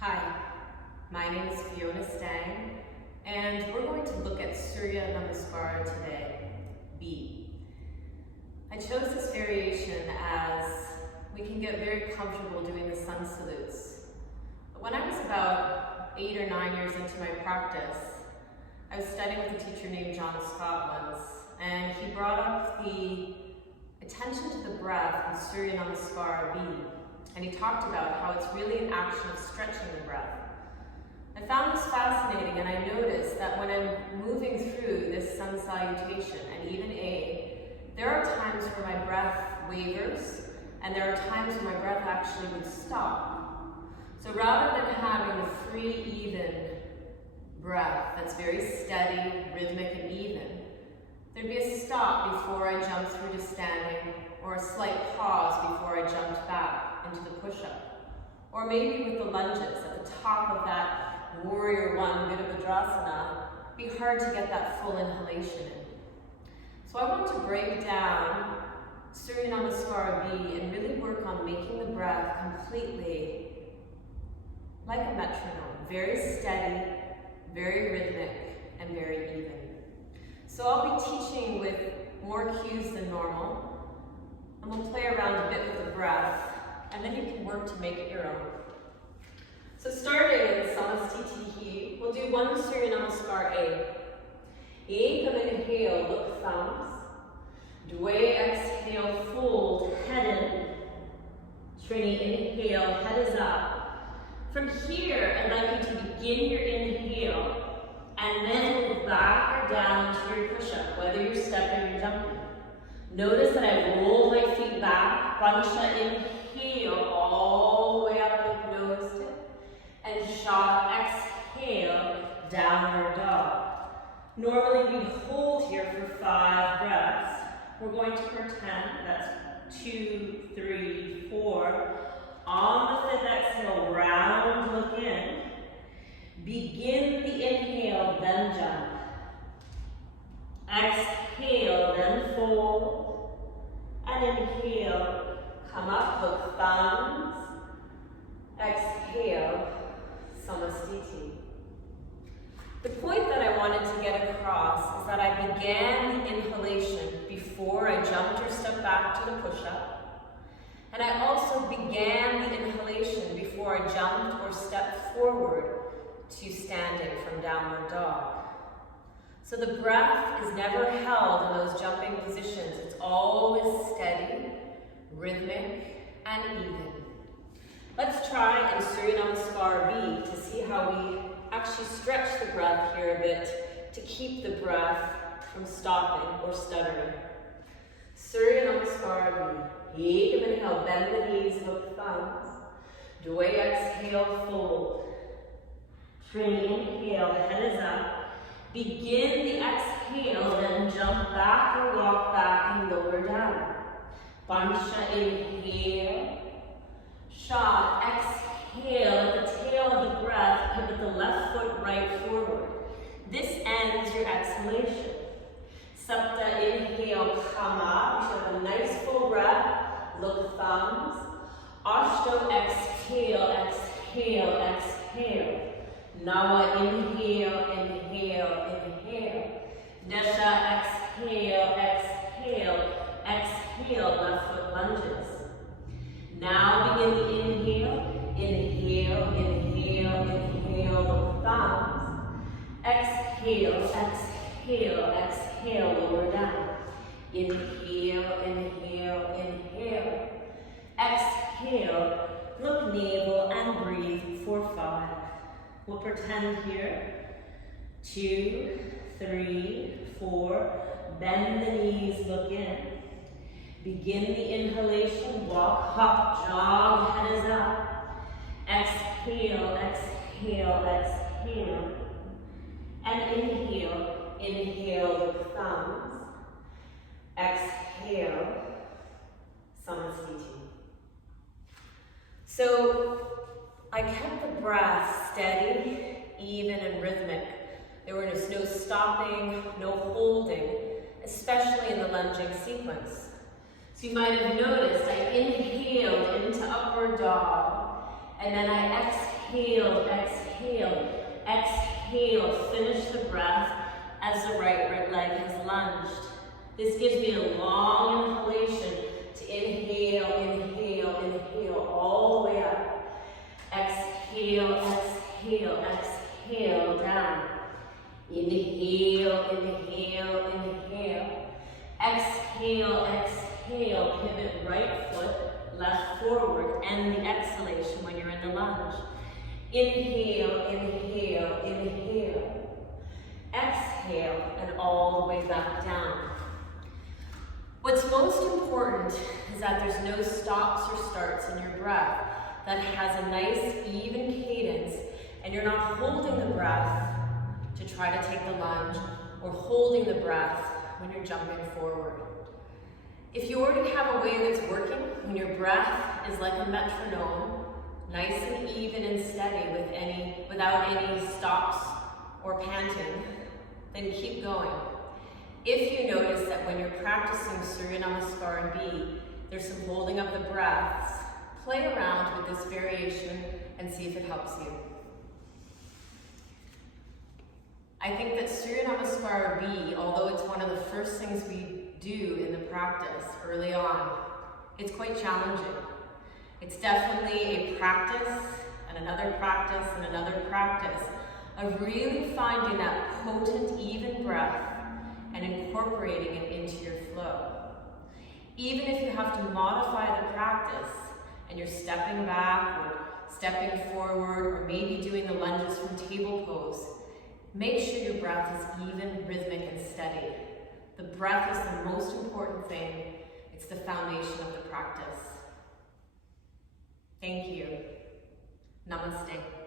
Hi, my name is and we're going to look at Surya Namaskara today, B. I chose this variation as we can get very comfortable doing the sun salutes. But when I was about 8 or 9 years into my practice, I was studying with a teacher named John Scott once, and he brought up the attention to the breath in Surya Namaskara B. And he talked about how it's really an action of stretching the breath. I found this fascinating, and I noticed that when I'm moving through this sun salutation, and even A, there are times where my breath wavers, and there are times when my breath actually would stop. So rather than having a free, even breath that's very steady, rhythmic, and even, there'd be a stop before I jumped through to standing, or a slight pause before I jumped back into the push-up. Or maybe with the lunges at the top of that warrior one Virabhadrasana, it'd be hard to get that full inhalation in. So I want to break down Surya Namaskara B and really work on making the breath completely like a metronome, very steady, very rhythmic, and very even. So I'll be teaching with more cues than normal, and we'll play around a bit with the breath, and then you can work to make it your own. So starting in Samastiti, we'll do one Surya Namaskar A. Ekam inhale, look thumbs. Dwe exhale, fold, head in. Trini inhale, head is up. From here, I'd like you to begin your inhale, and then move back or down to your push-up, whether you're stepping or jumping. Notice that I rolled my feet back, Pancha inhale all the way up with nose tip, and shot, exhale, downward dog. Normally we hold here for 5 breaths. We're going to pretend that's 2, 3, 4. On the 5th exhale, round, look in. Begin the inhale, then jump. Exhale, then fold, and inhale, come up, hook thumbs, exhale, Samastiti. The point that I wanted to get across is that I began the inhalation before I jumped or stepped back to the push-up, and I also began the inhalation before I jumped or stepped forward to standing from downward dog. So the breath is never held in those jumping positions. It's always steady, rhythmic, and even. Let's try in Surya Namaskara B to see how we actually stretch the breath here a bit to keep the breath from stopping or stuttering. Surya Namaskara B. Ekam inhale, bend the knees, hook thumbs. Dwe exhale, fold. Trini inhale, head is up. Begin the exhale, then jump back or walk back and lower down. Pancha inhale. Shot, exhale, at the tail of the breath, pivot the left foot right forward. This ends your exhalation. Sapta inhale, come up. You should have a nice full breath. Look thumbs. Ashto exhale, exhale, exhale. Nava inhale, inhale, inhale. Desha exhale, exhale, exhale, left foot lunges. Now begin the inhale, inhale, inhale, inhale, look thumbs. Exhale, exhale, exhale, lower down. Inhale, inhale, inhale. Exhale, look navel and breathe for 5. We'll pretend here, 2, 3, 4, bend the knees, look in. Begin the inhalation, walk, hop, jog, head is up. Exhale, exhale, exhale. And inhale, inhale, look thumbs. Exhale, Samastiti. So, I kept the breath steady, even, and rhythmic. There was no stopping, no holding, especially in the lunging sequence. So you might have noticed I inhaled into upward dog, and then I exhaled exhale, exhale, exhale. Finish the breath as the right leg has lunged. This gives me a long inhalation to inhale, inhale, inhale, all the way up. Exhale, exhale, exhale, down. Inhale, inhale, inhale. Exhale, exhale, pivot right foot, left forward, and the exhalation when you're in the lunge. Inhale, inhale, inhale. Exhale, and all the way back down. What's most important is that there's no stops or starts in your breath, that has a nice even cadence, and you're not holding the breath to try to take the lunge, or holding the breath when you're jumping forward. If you already have a way that's working, when your breath is like a metronome, nice and even and steady without any stops or panting, then keep going. If you notice that when you're practicing Surya Namaskara B, there's some holding of the breaths, play around with this variation and see if it helps you. I think that Surya Namaskara B, although it's one of the first things we do in the practice early on, it's quite challenging. It's definitely a practice, and another practice, and another practice of really finding that potent, even breath and incorporating it into your flow. Even if you have to modify the practice and you're stepping back or stepping forward or maybe doing the lunges from table pose, make sure your breath is even, rhythmic, and steady. The breath is the most important thing. It's the foundation of the practice. Thank you. Namaste.